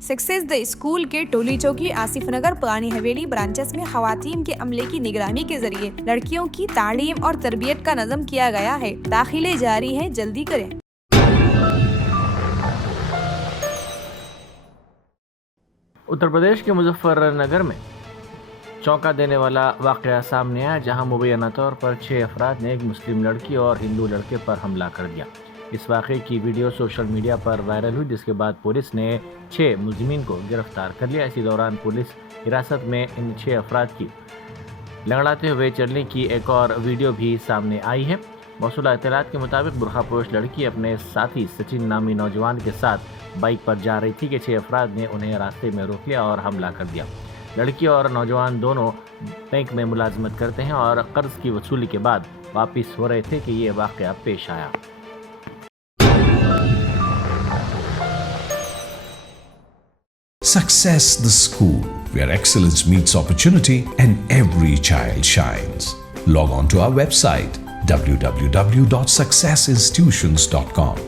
Success the school के टोली चौकी आसिफनगर पुरानी हवेली ब्रांचेस में खवातीन के अमले की निगरानी के जरिए लड़कियों की तालीम और तरबियत का नज़म किया गया है। दाखिले जारी है, जल्दी करें। उत्तर प्रदेश के मुजफ्फरनगर में चौंका देने वाला वाक़या सामने आया, जहां मुबैना तौर पर 6 अफराद ने एक मुस्लिम लड़की और हिंदू लड़के पर हमला कर दिया। इस वाक़े की वीडियो सोशल मीडिया पर वायरल हुई, जिसके बाद पुलिस ने 6 मुलजिमीन को गिरफ्तार कर लिया। इसी दौरान पुलिस हिरासत में इन 6 अफराद की लंगड़ाते हुए चलने की एक और वीडियो भी सामने आई है। मौसूला इत्तलात के मुताबिक बुरखापोश लड़की अपने साथी सचिन नामी नौजवान के साथ बाइक पर जा रही थी कि 6 अफराद ने उन्हें रास्ते में रोक लिया और हमला कर दिया। लड़की और नौजवान दोनों बैंक में मुलाजमत करते हैं और कर्ज की वसूली के बाद वापस हो रहे थे कि ये वाक़या पेश आया। Success the school, where excellence meets opportunity and every child shines. Log on to our website www.successinstitutions.com.